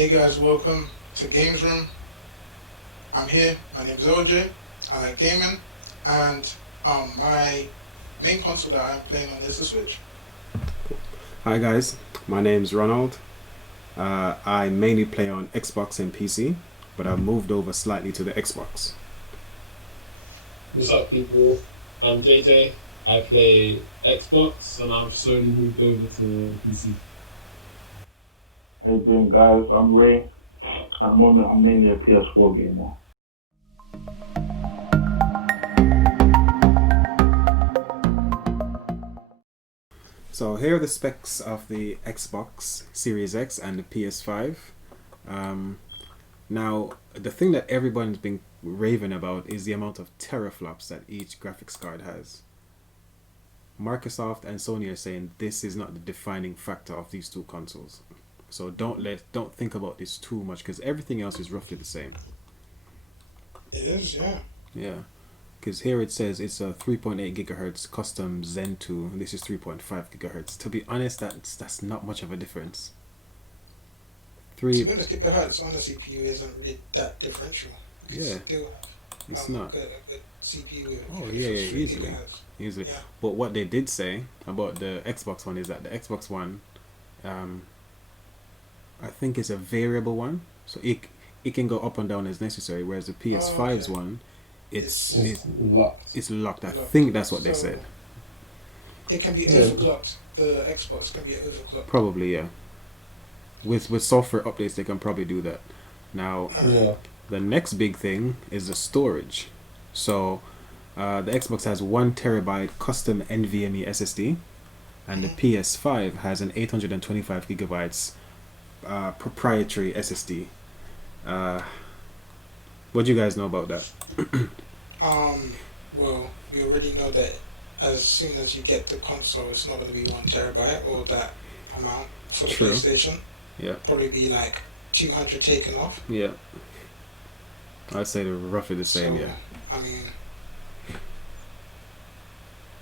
Hey guys, welcome to Games Room. I'm here. My name's OJ. I like gaming, and my main console that I'm playing on is the Switch. Hi guys, my name's Ronald. I mainly play on Xbox and PC, but I've moved over slightly to the Xbox. What's up, people? I'm JJ. I play Xbox, and I've slowly moved over to PC. How you doing, guys? I'm Ray. At the moment, I'm mainly a PS4 gamer. So here are the specs of the Xbox Series X and the PS5. Um, Now, the thing that everyone's been raving about is the amount of teraflops that each graphics card has. Microsoft and Sony are saying this is not the defining factor of these two consoles. So don't think about this too much because everything else is roughly the same. It is, yeah. Yeah, because here it says it's a 3.8 gigahertz custom Zen 2. This is 3.5 gigahertz. To be honest, that's not much of a difference. To Three, be honest, gigahertz on the CPU isn't really that differential. You can yeah, still it's not. get a good CPU with, Oh even yeah, if it's yeah, 3 gigahertz. easily. Yeah. But what they did say about the Xbox One is that the Xbox One, um, I think is a variable one, so it can go up and down as necessary. Whereas the Oh, PS5's okay. one, it's It's it, It's locked. it's locked. I locked. think that's what they said. So it can be Yeah, overclocked. The Xbox can be overclocked. Probably yeah. With software updates, they can probably do that. Now, Alright. yeah. the next big thing is the storage. So, the Xbox has 1 terabyte custom NVMe SSD, and the Mm-hmm. PS5 has an 825 gigabytes proprietary SSD. Uh, what do you guys know about that? Well, we already know that as soon as you get the console, it's not going to be 1 terabyte or that amount for the True. PlayStation. Yeah. Probably be like 200 taken off. Yeah. I'd say they're roughly the same. So, Yeah. I mean,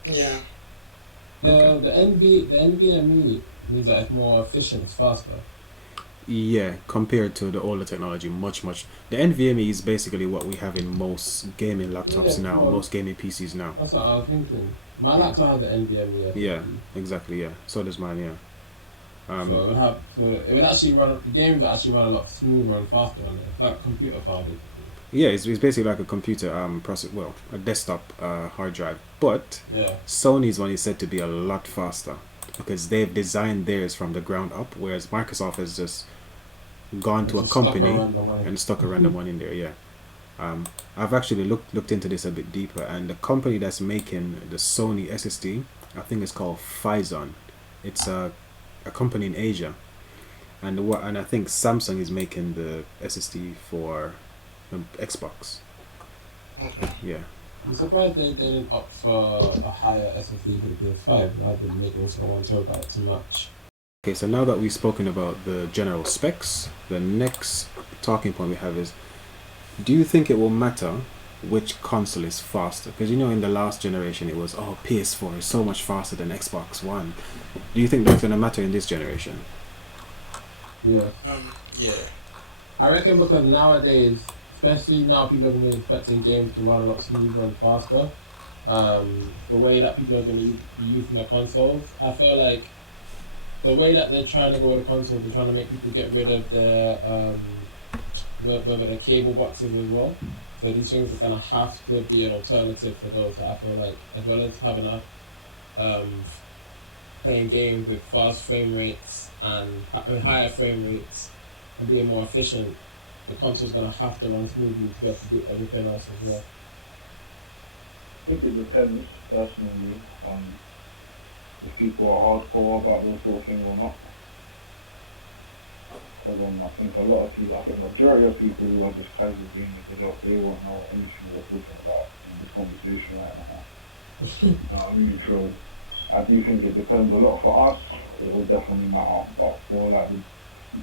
yeah. Okay. The NVMe means that it's more efficient, it's faster. Yeah, compared to the older technology, much. The NVMe is basically what we have in most gaming laptops Yeah, now, well, most gaming PCs now. that's what I was thinking. My Yeah. laptop has the NVMe Yeah, SSD, exactly. Yeah, so does mine. Yeah. so Um. it would actually run the games would actually run a lot smoother and faster on it. It's like computer power basically. Yeah, it's basically like a computer process. Well, a desktop hard drive, but Yeah, Sony's one is said to be a lot faster because they've designed theirs from the ground up, whereas Microsoft has just gone it's to a just stuck company around the way. and stuck a random one in there. Yeah. I've actually looked into this a bit deeper, and the company that's making the Sony SSD, I think it's called Phison. It's a company in Asia, and I think Samsung is making the SSD for the Xbox. Okay. Yeah. I'm surprised they didn't opt for a higher SSD for the PS5 rather than making it to the 1 terabyte to match. Okay, so now that we've spoken about the general specs, the next talking point we have is: do you think it will matter which console is faster? Because in the last generation it was PS4 is so much faster than Xbox One. Do you think that's gonna matter in this generation? Yeah. Yeah. I reckon because nowadays, especially now, people are going to be expecting games to run a lot smoother and faster. The way that people are going to be using the consoles, I feel like the way that they're trying to go with the consoles, they're trying to make people get rid of their whether the cable boxes as well. So these things are going to have to be an alternative for those. So I feel like as well as having a um, playing games with fast frame rates and higher frame rates and being more efficient, the console's gonna have to run smoothly to be able to do everything else as well. I think it depends, personally, on if people are hardcore about this sort of thing or not. Because I think a lot of people, I think the majority of people who are just casual gamers, they won't know anything we're talking about in this conversation right now. I mean, so I do think it depends a lot. For us, it will definitely matter. But for like the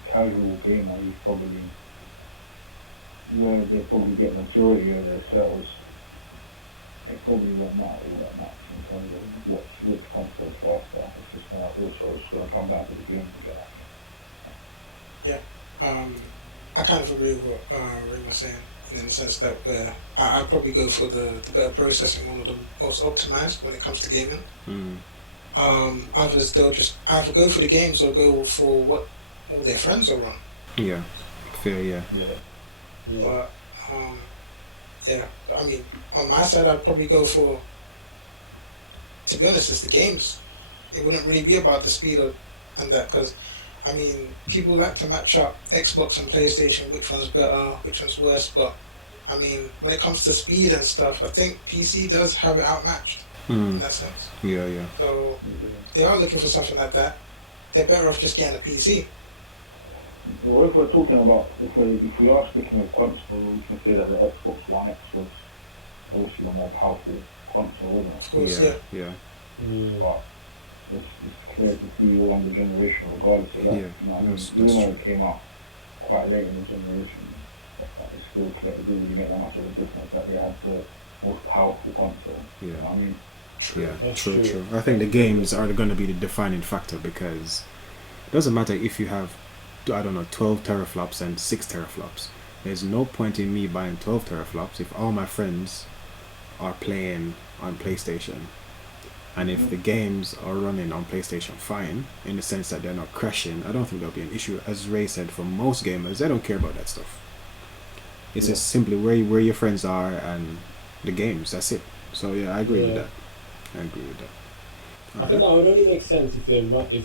casual gamer, who's probably where they probably get majority of their sales, it probably won't matter all that much in terms of which console faster. It's just gonna come back to the games again. Yeah. I kind of agree with what Ray was saying in the sense that where I'd probably go for the better processing, one of the most optimized when it comes to gaming. Mm. Others they'll just either go for the games or go for what all their friends are on. Yeah. Fair. Yeah. Yeah. Yeah. But um, yeah, I mean, on my side, I'd probably go for, to be honest, it's the games. It wouldn't really be about the speed or and that because, I mean, people like to match up Xbox and PlayStation, which one's better, which one's worse. But I mean, when it comes to speed and stuff, I think PC does have it outmatched in Mm. that sense. Yeah. Yeah. So they are looking for something like that. They're better off just getting a PC. Well, if we're talking about, if we are sticking with console, we can say that the Xbox One X was obviously the more powerful console, wasn't Of it? course, Yeah. yeah. Yeah. Mm. But it's clear to see you on the generation regardless of that. Yeah. You know what I mean? That's Even though true. it came out quite late in the generation, but it's still clear it didn't really make that much of a difference that they had the most powerful console. You know Yeah. what I mean? Yeah. That's True. true. True. I think the games are going to be the defining factor because it doesn't matter if you have, I don't know, 12 teraflops and 6 teraflops. There's no point in me buying 12 teraflops if all my friends are playing on PlayStation. And if the games are running on PlayStation fine, in the sense that they're not crashing, I don't think there'll be an issue. As Ray said, for most gamers, they don't care about that stuff. It's Yeah. just simply where your friends are and the games. That's it. So yeah, I agree with Yeah. that. I agree with that. I think that would only make sense if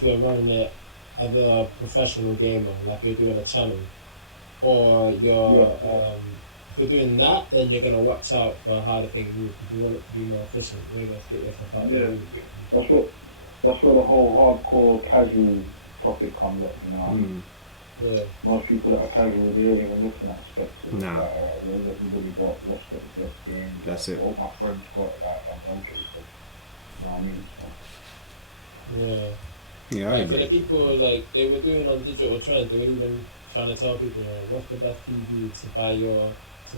you're running it as a professional gamer, like you're doing a channel, or if you're doing that, then you're gonna watch out for how the thing moves. If you want it to be more efficient, you're gonna split yourself out there Yeah. really quickly. That's what that's where the whole hardcore casual topic comes up. You know what I mean? Mm. Yeah, Most people that are casual, they ain't even looking at specs. It's Nah. like, alright, where's everybody got? What's the best game? That's Like, it. all my friends got like I'm okay. So, you know what I mean? So, yeah. Yeah, I Like for the agree. people like they were doing on digital trends, they were even trying to tell people, what's the best TV to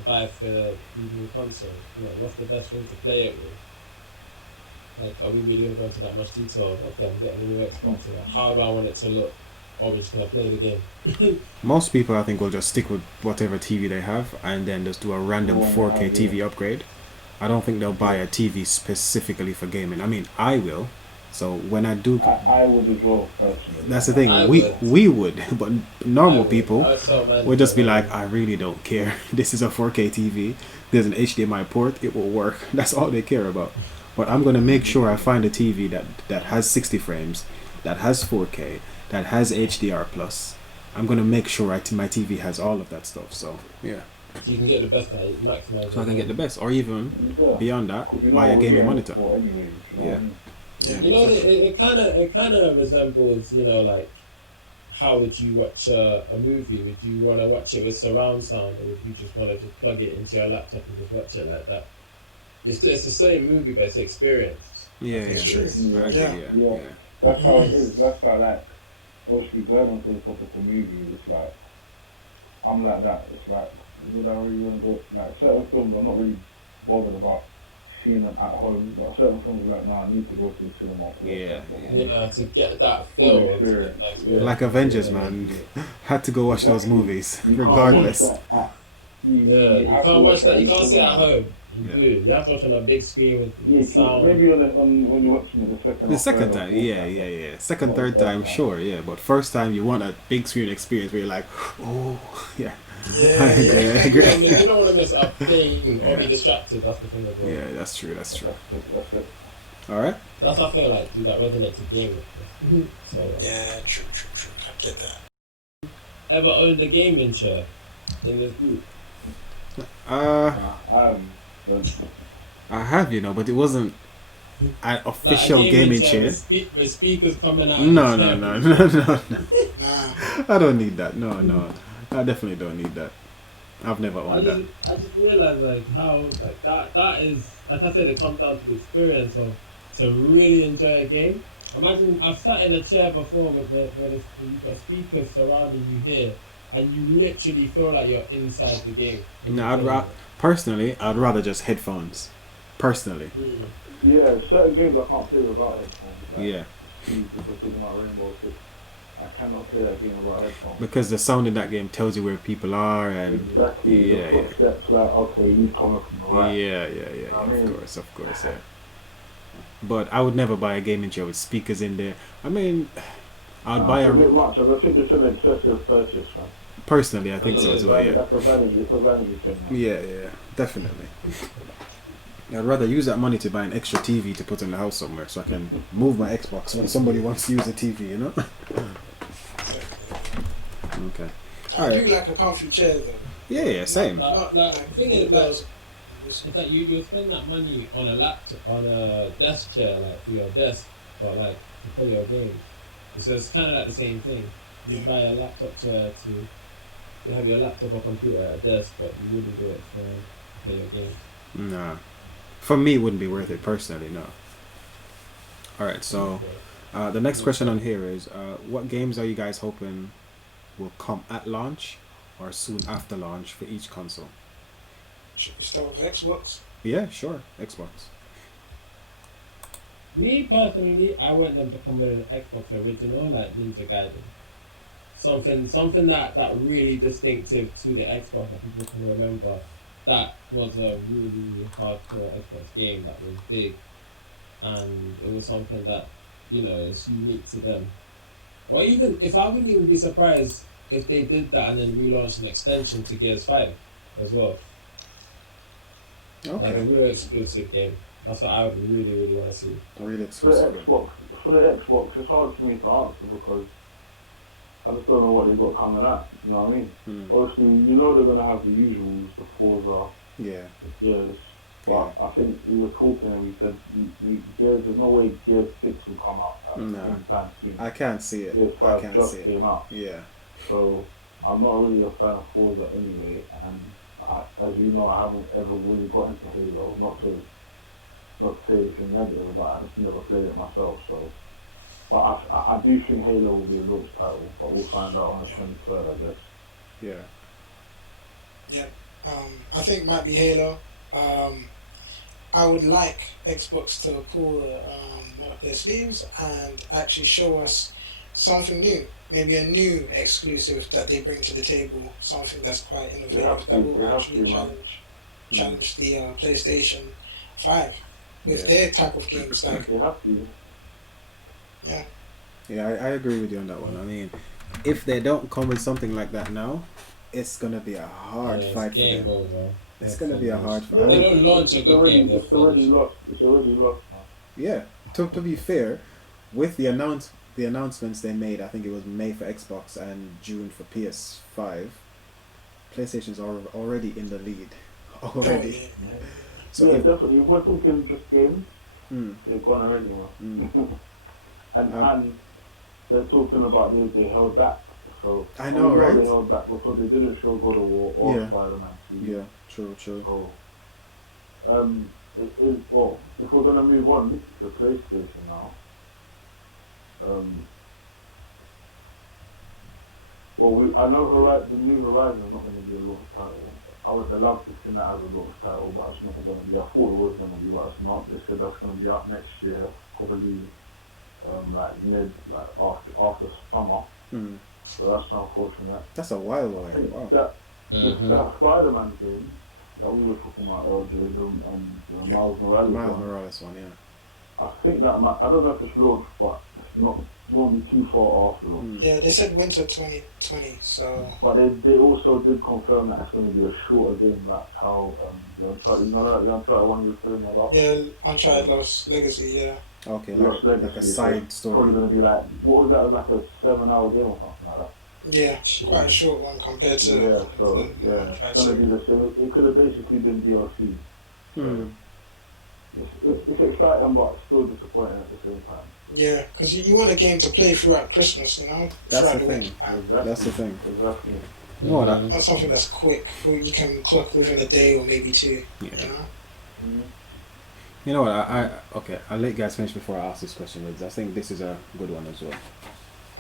buy for these new consoles? What's the best thing to play it with? Like, are we really gonna go into that much detail? Okay, I'm getting a new Xbox. How do I want it to look? Or we're just gonna play the game. Most people, I think, will just stick with whatever TV they have and then just do a random the one 4K they have, TV yeah. upgrade. I don't think they'll buy a TV specifically for gaming. I mean, I will. So when I do, I would as well personally. that's the thing. I We would. we would, but I normal would. people I would sell mine would just for be like, money. I really don't care. This is a 4K TV. There's an HDMI port. It will work. That's all they care about. But I'm gonna make sure I find a TV that has 60 frames, that has 4K, that has HDR plus. I'm gonna make sure my TV has all of that stuff. So yeah, So you can get the best out of it, maximize so I can get the best, or even Yeah. beyond that, 'Cause you buy know a what gaming we're monitor. for anyway. You know Yeah. what I mean? Yeah. You know, it kind of resembles, like, how would you watch a movie? Would you want to watch it with surround sound, or would you just want to just plug it into your laptop and just watch it like that? It's the same movie, but it's experienced. Yeah, It's yeah. true. I agree, Yeah. yeah, Yeah. yeah. That's how it is. That's how like obviously going on to the topic of movies, it's like I'm like that. It's like would I really want to go like certain films I'm not really bothered about seeing them at home, but certain films are like, nah, I need to go to the cinema to watch Yeah, that. To get that Full feel, to experience. get that experience. Like Avengers, Yeah. man. Had to go watch those Exactly. movies, You can't regardless. watch that at- you Yeah, you have to can't watch that. in You the can't sit at cinema. home. You Yeah. do. You have to watch on a big screen with Yeah, the sound. maybe on when you're watching it the second. The or second third or time, fourth yeah, time. yeah, yeah. Second, Not third the time, first time. sure, yeah. But first time, you want a big screen experience where you're like, oh, yeah. Yeah, I agree, yeah. I You agree. don't want to miss a thing or be Yeah. distracted. That's the thing as well. Yeah, that's true, that's true. That's it. All right. That's what I feel like. Do that resonate to gaming? So Yeah, true. I get that. ever owned a gaming chair in this group? Uh, But I have, but it wasn't an Like a official gaming chair. with speakers coming out. No, of the no, chair. no, no, no. Nah. I don't need that. No. I definitely don't need that. I've never owned that. I just realized like how like that is, like I said, it comes down to the experience of to really enjoy a game. Imagine I've sat in a chair before where you've got speakers surrounding you here, and you literally feel like you're inside the game. No, personally, I'd rather just headphones. Personally, Mm. yeah, certain games I can't play without headphones. Like, yeah. If we're talking about Rainbow Six, I cannot play that game without headphones. Because the sound in that game tells you where people are and Exactly. yeah, The footsteps, like, okay, he's coming from the right. yeah. I mean, Of course, yeah. But I would never buy a gaming chair with speakers in there. I mean, I'd buy it's a a bit much. I think it's an excessive purchase, man. personally. I think so as well. Yeah. That's a vanity thing. Man. Yeah, definitely. I'd rather use that money to buy an extra TV to put in the house somewhere, so I can move my Xbox when somebody wants to use the TV. You know. Okay. I do like a comfy chair though. Yeah, same. Like, the thing is, like, it's like you spend that money on a laptop, on a desk chair, like for your desk, but like to play your games. So it's kind of like the same thing. You buy a laptop chair to have your laptop or computer at a desk, but you wouldn't do it to play your games. Nah. For me, it wouldn't be worth it personally. No. All right. So, the next question on here is, what games are you guys hoping will come at launch or soon after launch for each console? Should we start with Xbox? Yeah, sure. Xbox. Me personally, I want them to come with an Xbox original, like Ninja Gaiden. Something that really distinctive to the Xbox that people can remember. That was a really hardcore Xbox game that was big, and it was something that is unique to them. Or even if I wouldn't even be surprised if they did that and then relaunched an extension to Gears 5 as well. Like a real exclusive game. That's what I would really, really want to see. Really For the exclusive. Xbox, it's hard for me to answer because I just don't know what they've got coming at. You know what I mean? Obviously, they're gonna have the usuals, the Forza, Yeah. the Gears. But I think we were talking and we said Gears. There's no way Gears 6 will come out at the same time soon. I can't see it. Gears I 5 can't just see it. came out. Yeah. So I'm not really a fan of Forza anyway, and as you know, I haven't ever really got into Halo. Not to say anything negative about it. I've never played it myself. So, but I do think Halo will be a launch title, but we'll find out on the 23rd, I guess. Yeah. Yeah. I think it might be Halo. I would like Xbox to pull one up their sleeves and actually show us something new. Maybe a new exclusive that they bring to the table, something that's quite innovative that will actually challenge the PlayStation 5 with their type of games. Like they have to. Yeah, I agree with you on that one. I mean, if they don't come with something like that now, it's gonna be a hard fight for them. Over. It's gonna be a hard fight. Yeah, they don't launch a good game. It's already lost. It's already lost now. Yeah. To be fair, with the announcements they made, I think it was May for Xbox and June for PS5. PlayStation's already in the lead. Already. So yeah, definitely. If we're talking just games, they've gone already, man. And they're talking about they held back. So I know, right? They held back because they didn't show God of War or Spider-Man 2. Yeah, true. So, well, if we're gonna move on to PlayStation now, I know the new Horizon is not going to be a launch title. I would have loved to see that as a launch title, but it's not going to be. I thought it was going to be, but it's not. They said that's going to be out next year, probably after summer. So that's unfortunate. That's a while away. I think wow. that Spider-Man game that we were talking about earlier, Miles Morales one, yeah. I think that I don't know if it's launched, but it's not. It won't be too far after launch. Yeah, they said winter 2020. So. But they also did confirm that it's going to be a shorter game, like how the Uncharted, the Uncharted one you were telling me about. Yeah, Uncharted Lost Legacy. Yeah. Okay, Lost like Legacy, a side story. Probably going to be like, what was that? Like a 7-hour game or something like that. Yeah, quite a short one compared to. It's going to be the same. It could have basically been DLC. It's exciting, but still disappointing at the same time. Yeah, because you want a game to play throughout Christmas, That's the throughout thing. Exactly. That's the thing. Exactly. Not something that's quick, you can clock within a day or maybe two. Yeah. You know what? I'll let you guys finish before I ask this question, because I think this is a good one as well.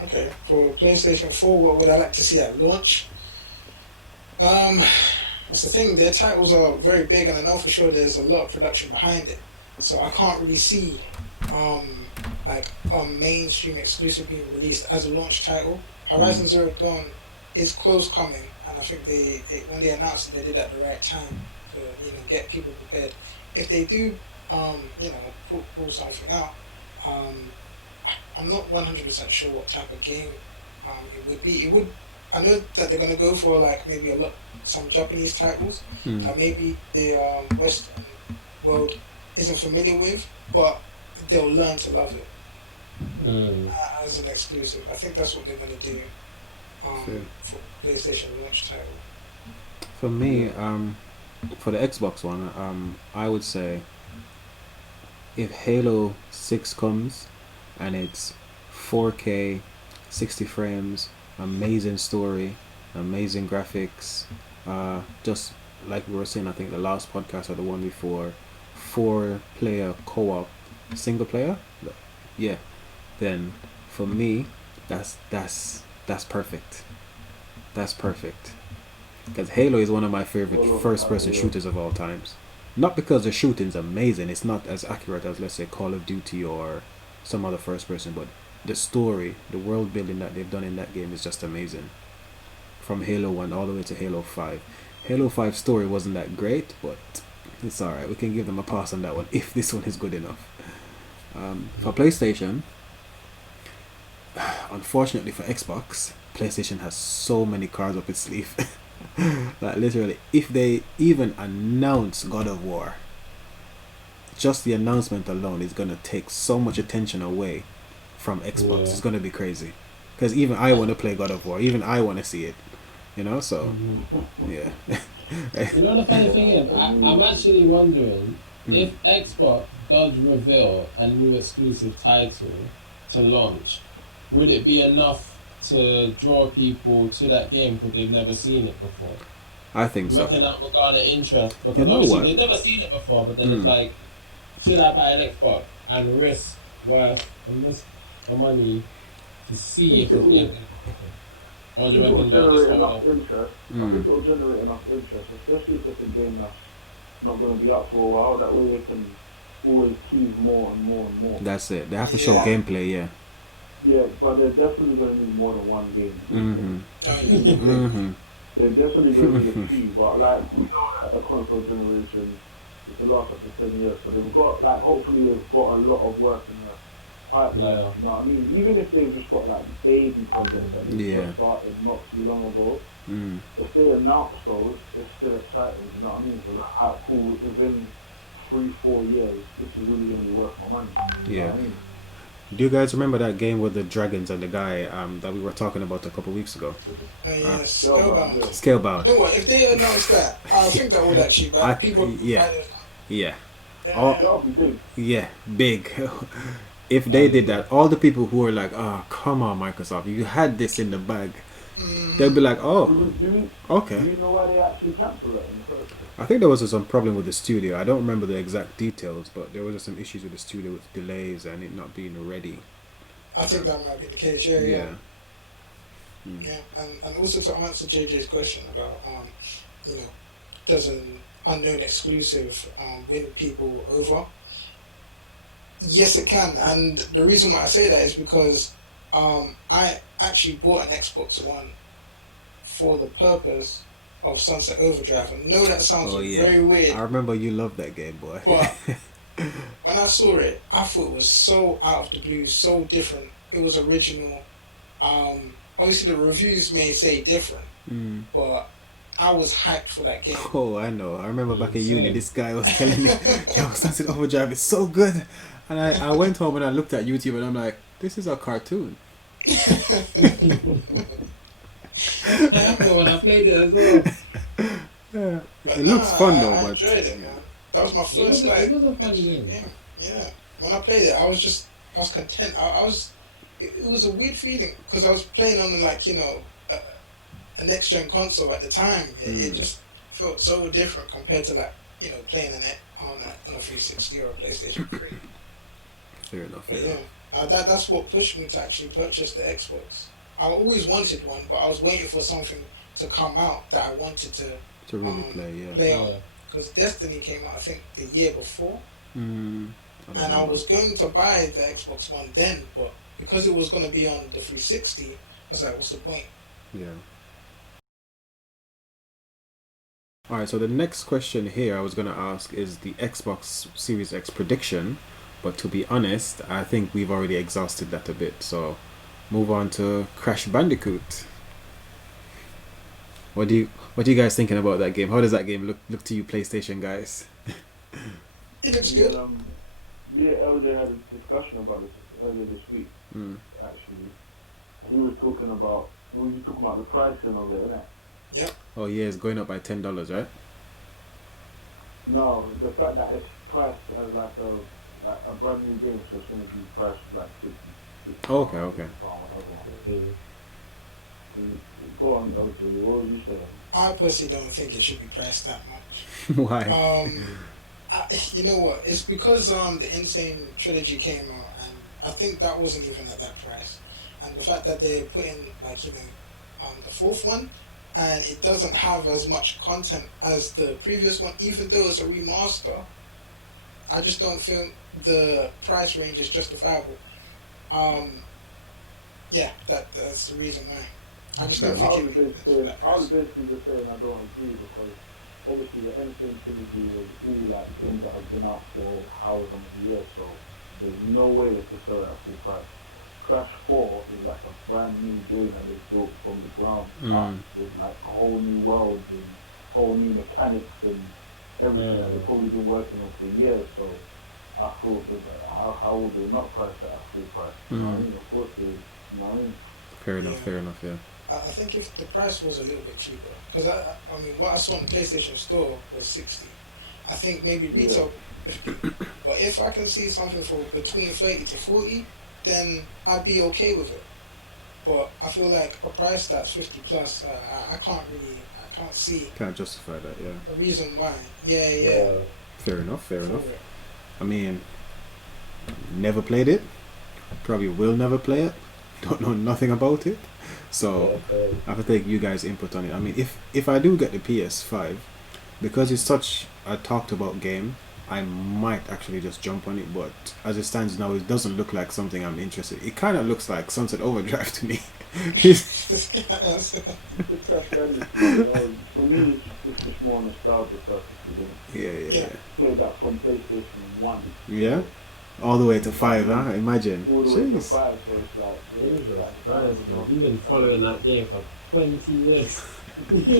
Okay, for PlayStation 4, what would I like to see at launch? That's the thing, their titles are very big, and I know for sure there's a lot of production behind it. So I can't really see like mainstream exclusive being released as a launch title. Mm. Horizon Zero Dawn is close coming, and I think when they announced it, they did it at the right time to get people prepared. If they do, pull something out, um, I'm not 100% sure what type of game it would be. It would. I know that they're gonna go for like maybe some Japanese titles Mm. that maybe the Western world isn't familiar with, but they'll learn to love it Mm. as an exclusive. I think that's what they're gonna do Fair. for PlayStation launch title. For me, for the Xbox One, I would say if Halo 6 comes and it's 4K, 60 frames, amazing story, amazing graphics, just like we were saying, I think the last podcast or the one before, 4-player co-op, single player, yeah, then for me, that's perfect. That's perfect. Because Halo is one of my favorite first-person shooters of all times. Not because the shooting's amazing, it's not as accurate as, let's say, Call of Duty or some other first-person, but the story, the world building that they've done in that game is just amazing. From Halo 1 all the way to Halo 5. Halo 5 story wasn't that great, but it's alright. We can give them a pass on that one if this one is good enough. For PlayStation, unfortunately for Xbox, PlayStation has so many cards up its sleeve. Like literally, if they even announce God of War, just the announcement alone is gonna take so much attention away from Xbox. Yeah. It's gonna be crazy. Because even I want to play God of War. Even I want to see it. So yeah. You know the funny thing is, I'm actually wondering if Xbox does reveal a new exclusive title to launch, would it be enough to draw people to that game because they've never seen it before? I think You so. reckon that will garner interest? Because You know obviously what? they've never seen it before, but then it's like, should I buy an Xbox and risk the money to see if it's going to happen? Or do you It'll reckon they'll just generate hold enough on? interest. I think it'll generate enough interest, especially if it's a game that's not going to be up for a while. That way they can always tease more and more and more. That's it. They have to show Yeah. gameplay, yeah. Yeah, but they're definitely going to need more than one game. They're definitely going to need a few, but like we know that a console generation is the last up to 10 years, so they've got hopefully they've got a lot of work in the pipeline. Yeah. You know what I mean? Even if they've just got baby projects that they just started not too long ago, if they announce those, it's still exciting. You know what I mean? So cool, within 3-4 years, this is really going to be worth my money. You know what I mean? Do you guys remember that game with the dragons and the guy that we were talking about a couple weeks ago? Yeah, Scalebound. Scalebound. You know what? If they announced that, I think that would actually people. Yeah. That would be big. Yeah, big. If they did that, all the people who were like, "Oh, come on, Microsoft, you had this in the bag," they'll be like, "Oh, okay." Do you know why they actually cancelled it in the first place? I think there was some problem with the studio. I don't remember the exact details, but there was some issues with the studio with delays and it not being ready. I think that might be the case. Yeah. And also to answer JJ's question about does an unknown exclusive win people over? Yes, it can, and the reason why I say that is because I actually bought an Xbox One for the purpose of Sunset Overdrive. And know that sounds very weird. I remember you loved that game, boy. But when I saw it, I thought it was so out of the blue, so different. It was original. Obviously, the reviews may say different, but I was hyped for that game. Oh, I know. I remember back in uni, this guy was telling me, "Yo, Sunset Overdrive is so good." And I went home and I looked at YouTube and I'm like, "This is a cartoon." When I played it as well. It looks fun though. I but enjoyed it, man. That was my first. It was a funny game. Yeah. When I played it, I was content. It was a weird feeling because I was playing on a next gen console at the time. It just felt so different compared to playing on a 360 or a PlayStation 3. Fair enough. But that's what pushed me to actually purchase the Xbox. I always wanted one, but I was waiting for something to come out that I wanted to really play on. Because Destiny came out, I think, the year before. I don't and I remember. was going to buy the Xbox One then, but because it was going to be on the 360, I was like, what's the point? Yeah. Alright, so the next question here I was going to ask is the Xbox Series X prediction, but to be honest, I think we've already exhausted that a bit. So move on to Crash Bandicoot. What are you guys thinking about that game? How does that game look to you, PlayStation guys? It looks Me good. and me and LJ had a discussion about this earlier this week. Mm. Actually, we were talking about the pricing of it, innit? Yep. Oh yeah, it's going up by $10, right? No, the fact that it's priced as like a brand new game, so it's gonna be priced like 50 Oh, okay. whatever. Go on, LJ. What was you saying? I personally don't think it should be priced that much. Why? You know what? It's because the Insane trilogy came out, and I think that wasn't even at that price. And the fact that they put in the fourth one, and it doesn't have as much content as the previous one, even though it's a remaster. I just don't feel the price range is justifiable. Um, yeah, that's the reason why. I just don't Fair think I was basically just saying I don't agree because obviously the Insane trilogy was all like things that have been out for however many years, so there's no way they could sell it at full price. Crash 4 is like a brand new game that they built from the ground up with like a whole new world and whole new mechanics and everything that they've probably been working on for years. So I thought that how would they not price it at full price? You know what I mean? Of course they, you know what I mean? Fair enough, yeah. I think if the price was a little bit cheaper, because I mean, what I saw in the PlayStation Store was 60. I think maybe retail 50. But if I can see something for between 30 to 40, then I'd be okay with it. But I feel like a price that's 50 plus, I can't see Can't justify that, yeah. a reason why. Yeah. Fair enough. For it. I mean, never played it. Probably will never play it. Don't know nothing about it. So I have to take you guys' input on it. I mean, if I do get the PS5, because it's such a talked about game, I might actually just jump on it. But as it stands now, it doesn't look like something I'm interested in. It kind of looks like Sunset Overdrive to me. The Crash Bandicoot, for me, it's just more nostalgia purposes. Yeah. Played that from PlayStation 1. Yeah? All the way to 5, huh? Imagine. All the way to Jeez. 5, so it's like, Jesus it's like Christ, man. You've been following that game for 20 years. There's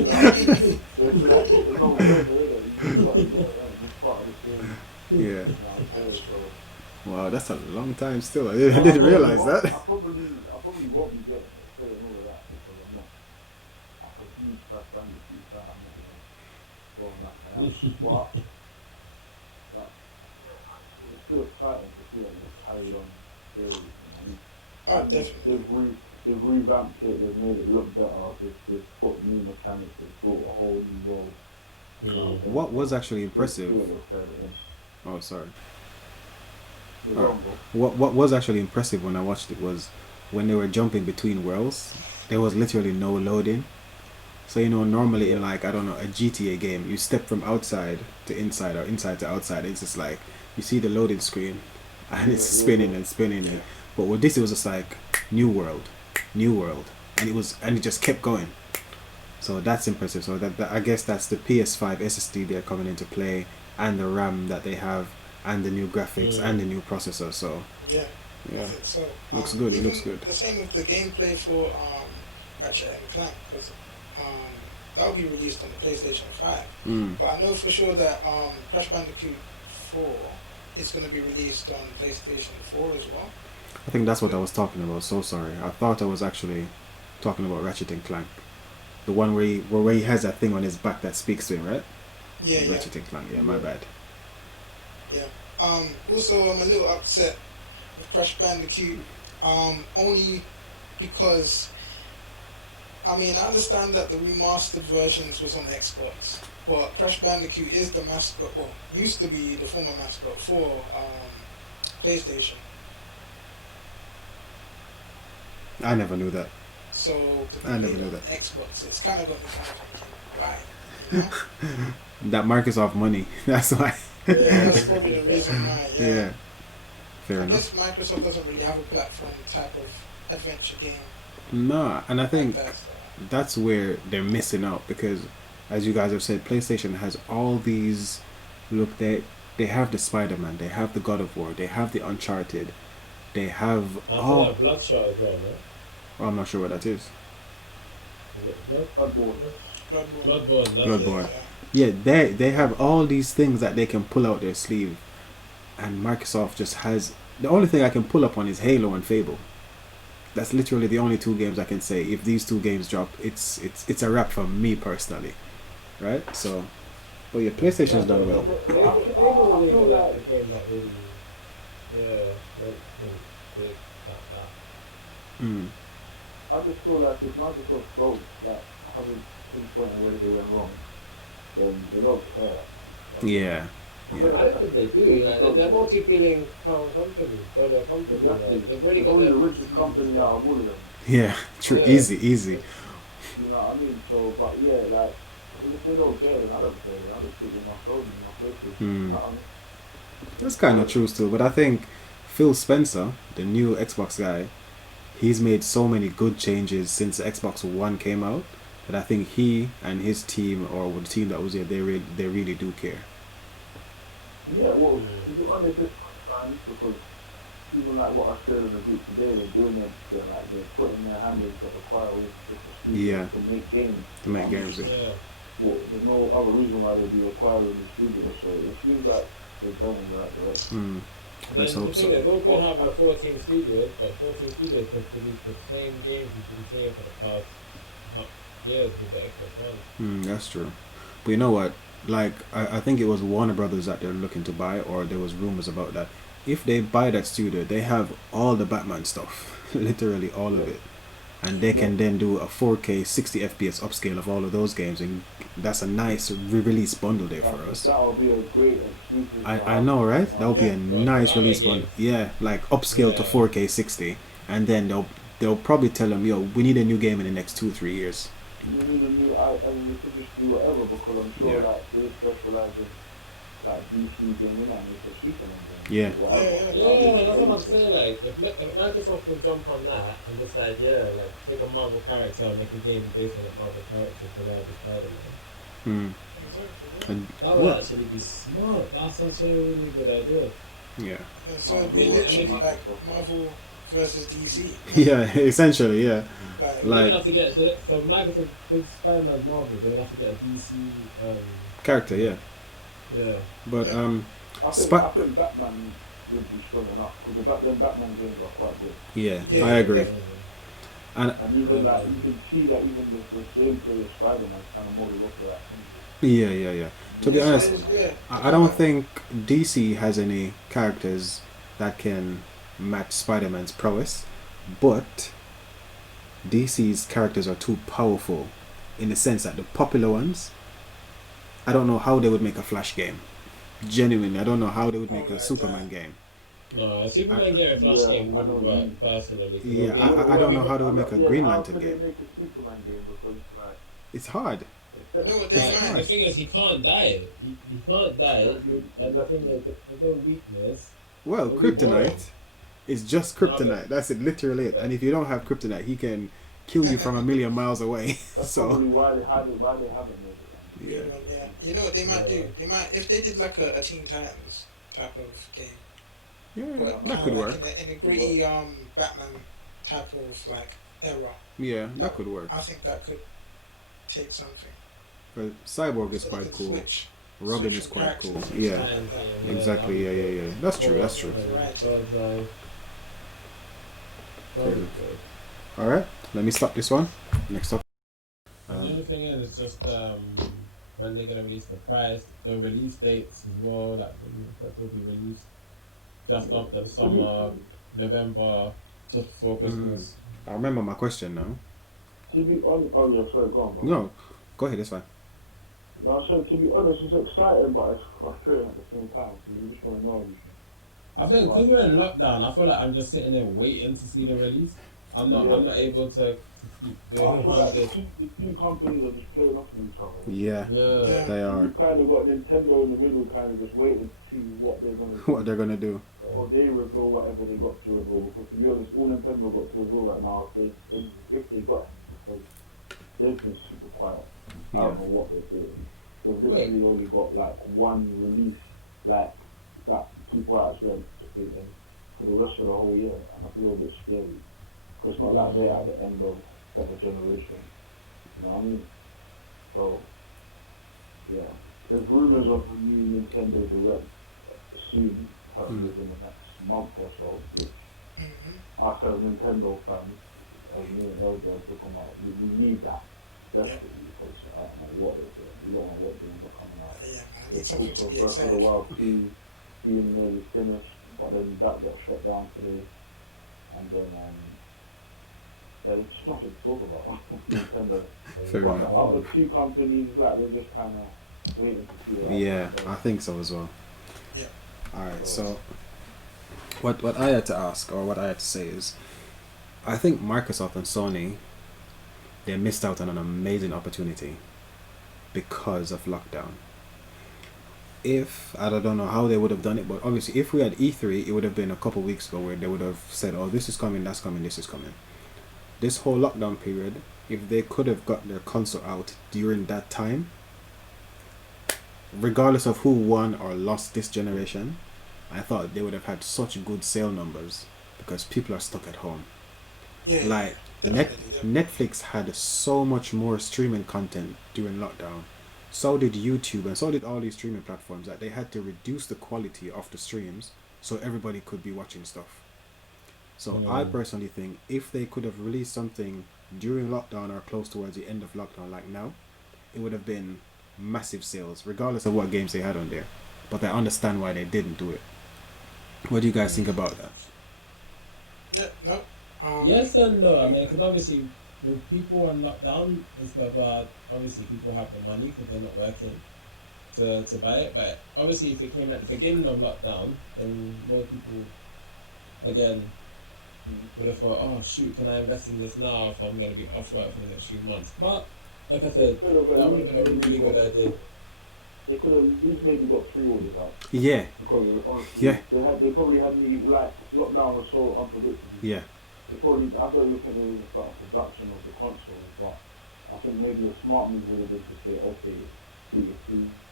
no further, it's part of the game. Yeah. You know what I'm saying? So, Wow, that's a long time still. I didn't realize that. I probably won't be getting it and all of that because I'm not like a huge Crash Bandicoot fan. I'm not going like I am. But like, it's still exciting to see that they've carried on series. You know? Oh, And definitely. they've revamped it. They've made it look better. They've put new mechanics. They've built a whole new world. What was actually impressive? Impressive? Oh, sorry. Bro. What was actually impressive when I watched it was when they were jumping between worlds, there was literally no loading. So normally in like, I don't know, a GTA game, you step from outside to inside or inside to outside. It's just like you see the loading screen and it's spinning and spinning and but with this it was just like new world, and it just kept going. So that's impressive. So that I guess that's the PS5 SSD they're coming into play, and the RAM that they have, and the new graphics and the new processor. So Yeah. I think so. Looks good. It Even looks good. The same with the gameplay for Ratchet and Clank, because that'll be released on the PlayStation 5. But I know for sure that Crash Bandicoot 4 is going to be released on PlayStation 4 as well. I think that's what I was talking about. So sorry. I thought I was actually talking about Ratchet and Clank, the one where he has that thing on his back that speaks to him, right? Yeah. Ratchet and Clank. Yeah, my bad. Yeah. Also, I'm a little upset with Crash Bandicoot, only because, I mean, I understand that the remastered versions was on Xbox, but Crash Bandicoot is the mascot, well, used to be the former mascot for PlayStation. I never knew that. So to I be never played knew on that. Xbox, it's kind of got me kind of thinking, why? You know? That Microsoft money. That's why. Yeah, that's probably the reason why. Yeah. Fair I enough. guess Microsoft doesn't really have a platform type of adventure game Nah, and I like think that. So. that's where they're missing out because, as you guys have said, PlayStation has all these. Look, they have the Spider Man, they have the God of War, they have the Uncharted, they have I feel all. like Bloodshot as well, no? Oh, I'm not sure what that is. Is it Blood? Bloodborne. Bloodborne. Bloodborne, that's Yeah, Bloodborne. it. Yeah, they have all these things that they can pull out their sleeve, and Microsoft just has. The only thing I can pull up on is Halo and Fable. That's literally the only two games I can say. If these two games drop, it's a wrap for me personally, right? So, but yeah, PlayStation's done well. Fable wasn't even like a game that really, went big like that. Mm. I just feel like if Microsoft don't like haven't pinpointed where they went wrong, then they don't care. Yeah, I yeah, don't think they do. Like, they're a multi-billion pound company, but they're a company. Exactly. Like, they've already They're got probably their the richest company out of all of them. yeah. True, Yeah. easy, easy. You know what I mean? So, but yeah, like if they don't care, then I don't care. I just stick with my phone and my PlayStation. Mm. That's kind of true still, but I think Phil Spencer, the new Xbox guy, he's made so many good changes since Xbox One came out that I think he and his team or the team that was there, they really do care. Yeah, well, to be honest, it's fine because even like what I said in the group today, they're doing it. They're putting their hand into acquire all these different Yeah. studios to make games. To make games. Yeah. Well, there's no other reason why they'd be acquiring the studios. So it seems like they're going in the right direction. Mm. Let's And hope the thing so. is, we're going to have 14 studios, but 14 studios have produced the same games we've been seeing for the past years with the Xbox One. That's true. But you know what? Like, I think it was Warner Brothers that they're looking to buy, or there was rumors about that. If they buy that studio, they have all the Batman stuff, literally all of it, and they can then do a 4K 60 FPS upscale of all of those games, and that's a nice re-release bundle there for us. That would be a great exclusive. I know, right? That would be a nice Batman release game. bundle. Yeah, like upscale to Yeah. 4K 60, and then they'll probably tell them, yo, we need a new game in the next 2-3 years. You need a new. I mean, you could just do whatever because I'm sure Yeah. like they specialize in like DC game, you might make a Superman game. Yeah. Whatever. Yeah, that's what I'm saying. Like, if Microsoft can jump on that and decide, like, take a Marvel character and make a game based on a Marvel character to ride the Spider-Man, Mm. Exactly. And that would what? actually be smart. That's such a really good idea. Yeah. And so it'd be Yeah. literally like Marvel versus DC. Yeah. Essentially, yeah. Like, They Like would have to get so Microsoft with Spider-Man Marvel. They would have to get a DC. character, yeah. Yeah. But I think Batman would be strong enough because the Batman games are quite good. yeah, Yeah, I agree. definitely. And And even like you can see that even the gameplay of Spider-Man kind of modeled off of that. yeah. To be Yes, honest, it is, yeah. I don't think DC has any characters that can match Spider-Man's prowess, but DC's characters are too powerful in the sense that the popular ones, I don't know how they would make a Flash game. Genuinely, I don't know how they would make a Superman game. No, a Superman game and Flash Yeah, game I wouldn't know work what you mean. personally. 'cause Yeah, it'll be- I don't know how they would make a Green How Lantern could they game. make a Superman game because like It's hard. You know what Like, they the might? thing is, he can't die. He can't die. And the thing is, there's no weakness. Well, It'll be boring. kryptonite is just kryptonite. That's it, literally it. And if you don't have kryptonite, he can kill you from a million miles away. that's So probably why they haven't made it. yeah, Good one, yeah. You know what they might do? Yeah. They might, if they did like a Teen Titans type of game, yeah, but that could like work. in a gritty Batman type of like era. Yeah, that could work. I think that could take something. But Cyborg is So they quite could cool. switch Robin switch is from quite cool. characters. Yeah, Titans game, exactly. Yeah. That's true. That's true. Right. That would be good. All right, let me stop this one. Next up. The only thing is, it's just when they're gonna release the price, the release dates as well. Like that will be released just after the summer, November, just before Christmas. I remember my question now. To be honest, oh yeah, sorry, go on. Bro. No, go ahead. It's fine. No, I said to be honest, it's exciting, but it's frustrating at the same time. So you just want to know everything. I think because we're in lockdown, I feel like I'm just sitting there waiting to see the release. I'm not able to keep I doing feel what like I did. the two companies are just playing off of each other. Yeah, Yeah. Yeah. they are. You've kind of got Nintendo in the middle, kind of just waiting to see what they're gonna What do, they're gonna do? or they reveal whatever they got to reveal. Because to be honest, all Nintendo got to reveal right now, if they got any, because they've been super quiet. I Yeah. don't know what they're doing. They've Wait. literally only got like one release, like that people are actually anticipating for the rest of the whole year, and that's a little bit scary. Because it's not like they're at the end of a generation. You know what I mean? So yeah, there's rumors of a new Nintendo Direct soon, probably within the next month or so, which us as Nintendo fans, as me and LJ are talking about, we need that Yeah. desperately because I don't know what they're doing. We don't know what games are coming out. Yeah, man. I need There's something talks to of be Breath of the excited for. Wild 2 being nearly finished, but then that got shut down today, and then there's just nothing to talk about. Nintendo. Fair But the enough. other two companies, like they're just kind of waiting to see what Yeah, happens. I think so as well. Yeah. Alright, so what I had to ask, or what I had to say is, I think Microsoft and Sony, they missed out on an amazing opportunity because of lockdown. If, I don't know how they would have done it, but obviously if we had E3, it would have been a couple weeks ago where they would have said, oh, this is coming, that's coming, this is coming. This whole lockdown period, if they could have got their console out during that time, regardless of who won or lost this generation, I thought they would have had such good sale numbers because people are stuck at home. Yeah. Like definitely. Netflix had so much more streaming content during lockdown. So did YouTube, and so did all these streaming platforms, that they had to reduce the quality of the streams so everybody could be watching stuff. So I personally think if they could have released something during lockdown or close towards the end of lockdown like now, it would have been massive sales, regardless of what games they had on there. But I understand why they didn't do it. What do you guys think about that? Yeah. No. Yes and no. I mean, because obviously, with people on lockdown, it's about obviously people have the money because they're not working to buy it. But obviously, if it came at the beginning of lockdown, then more people again would have thought, oh shoot, can I invest in this now if I'm going to be off work for the next few months? But like I said, that would have been a really good idea. They could have at least maybe got pre-orders out. Yeah, Because honestly, Yeah. they probably hadn't even, like, lockdown was so unpredictable. yeah, They probably, I don't even think they even started production of the console, but I think maybe a smart move would have been to say, okay, do your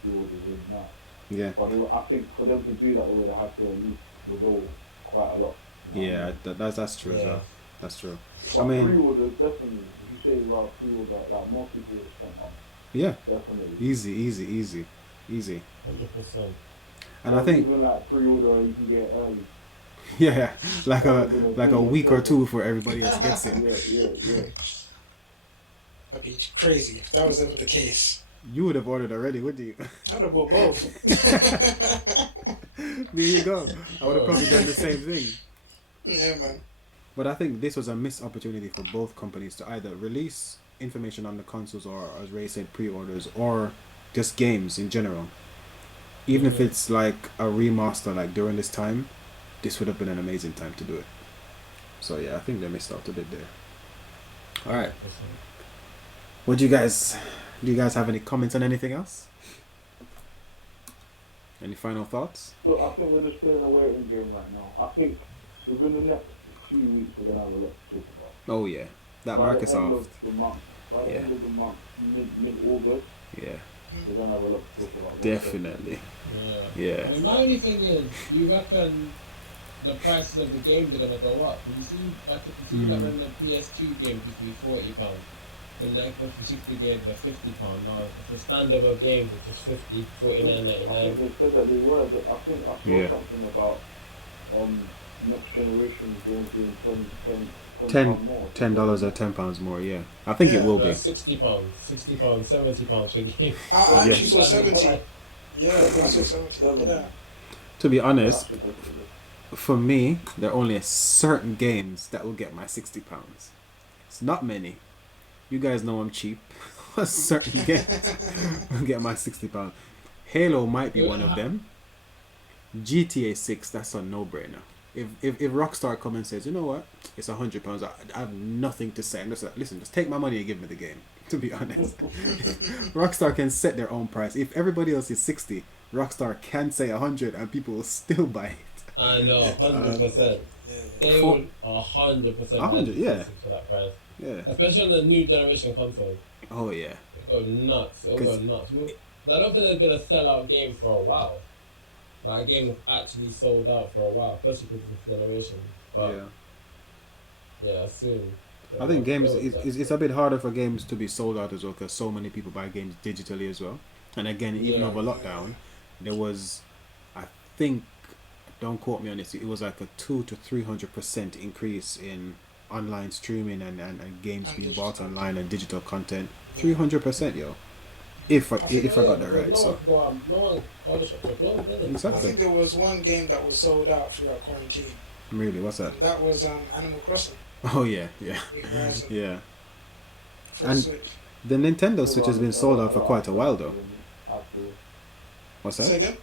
pre-orders in now. yeah, But I think for them to do that, they would have had to at least resolve quite a lot. You know what I yeah. mean? That's true as Yeah. well. That's true. But I mean, pre-orders, definitely. If you say about pre-order, like most people would have spent on, yeah, definitely. easy. 100%. And I think, even like pre-order, you can get early. yeah, like a week or two before everybody else gets it. Yeah. That'd be crazy if that was ever the case. You would have ordered already, wouldn't you? I'd have bought both. There you go. I would have probably done the same thing. Yeah, man. But I think this was a missed opportunity for both companies to either release information on the consoles, or, as Ray said, pre-orders, or just games in general. Even if it's like a remaster, like during this time, this would have been an amazing time to do it. So yeah, I think they missed out a bit there. All right. What do you guys have any comments on anything else? Any final thoughts? So I think we're just playing a waiting game right now. I think within the next few weeks we're gonna have a lot to talk about. Oh yeah, that By the end Microsoft. of the month, Yeah. end of the month, mid August, Yeah, we're gonna have a lot to talk about. definitely. Yeah. Yeah. I mean, my only thing is, you reckon the prices of the games are gonna go up? Because you see, like when the PS2 games used to be £40, and the Xbox 360 games are £50 now. It's a standalone game which is 50, I think £49.99. they said that they were. But I think I saw Yeah. something about next generation going to be $10 £10 more. $10 or £10 more. Yeah, I think it Yeah. will be. £60, £60, £70 for a game. I Yeah. actually saw 70. Yeah, I saw 70. Yeah. To be That's honest, ridiculous. for me, there are only certain games that will get my £60. It's not many. You guys know I'm cheap. Certain games will get my £60. Halo might be one of them. GTA 6, that's a no-brainer. if Rockstar come and says, you know what, it's £100, I have nothing to say. I'm just like, listen, just take my money and give me the game. To be honest, Rockstar can set their own price. If everybody else is 60, Rockstar can say 100, and people will still buy it. I know, Yeah, 100%. yeah. They For would 100% buy 100, these yeah, systems for that price. yeah. Especially on the new generation consoles. Oh yeah, It'll go nuts. It'll go because nuts. I don't think there's been a sellout game for a while. Like a game that's actually sold out for a while, especially because of this generation. But yeah. yeah, soon. I think games They'll it's a bit harder for games to be sold out as well because so many people buy games digitally as well. And again, even yeah. over lockdown, there was, I think, don't quote me on this, it was like a 200 to 300% increase in online streaming and games And being digital bought online and digital content. Yeah. 300%, yo. If I, I think if I Yeah, got that because right, no one so can go out. No one. All the shops are closed, isn't it? I exactly. think there was one game that was sold out throughout quarantine. Really, what's that? And that was Animal Crossing. Oh yeah, yeah, New Horizon yeah. for the And Switch. the Nintendo Switch has been sold out for quite a while though. What's Say that? again?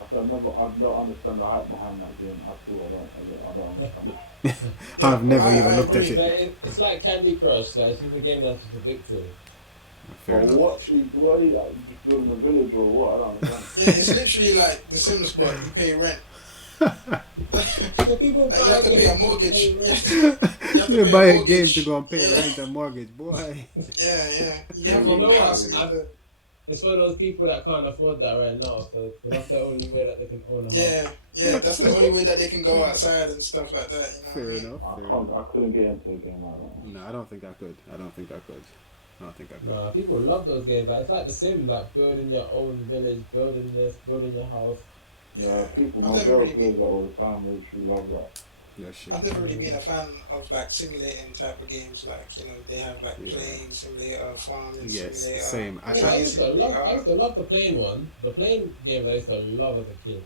I don't understand the hype behind that game at all. I don't understand. I've never I even looked at agree. it. It's like Candy Crush. Like it's just a game that's just addictive. Fair But enough. what are you like, just building a village or what? I don't understand. Yeah, it's literally like The Sims, but you pay rent. So people Like you buy have to pay a games, mortgage. pay You rent. have to You pay buy a mortgage. game to go and pay Yeah. rent and mortgage, boy. Yeah. You have You a know what? house and you have to. It's for those people that can't afford that right now. So that's the only way that they can own a house. Yeah. That's the only way that they can go outside and stuff like that. You know Fair what I mean? enough. I Fair can't. enough. I couldn't get into a game like that. No, I don't think I could. I don't think I could. Nah, people love those games. Like it's like The Sims, like building your own village, building this, building your house. Yeah, people. I've My never girl really plays been. that all the time. She loves that. Yeah, shit. I've never really been a fan of like simulating type of games. Like they have like Yeah. plane simulator, farming Yes, simulator. same. I train used to love. I simulator. used to love the plane one. The plane games I used to love as a kid.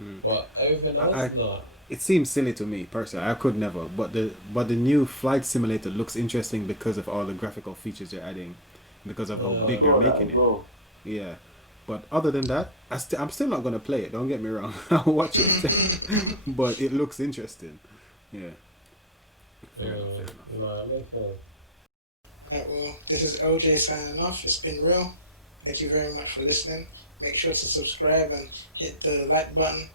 Mm. But everything else, I- not. It seems silly to me personally. I could never. But the new flight simulator looks interesting because of all the graphical features they're adding, because of how Yeah. big I they're saw that making as it. well. Yeah. But other than that, I'm still not gonna play it. Don't get me wrong. I'll watch it, but it looks interesting. Yeah. Fair enough. Fair enough. No, that makes sense. Right, well, this is LJ signing off. It's been real. Thank you very much for listening. Make sure to subscribe and hit the like button.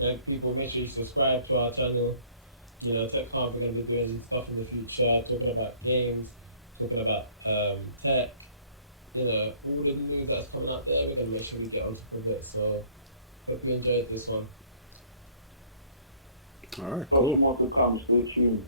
Yeah, people, make sure you subscribe to our channel. You know, TechHub, we're going to be doing stuff in the future, talking about games, talking about tech. You know, all the news that's coming out there, we're going to make sure we get on top of it. So, hope you enjoyed this one. All right. Lots Cool. more to come. Stay tuned.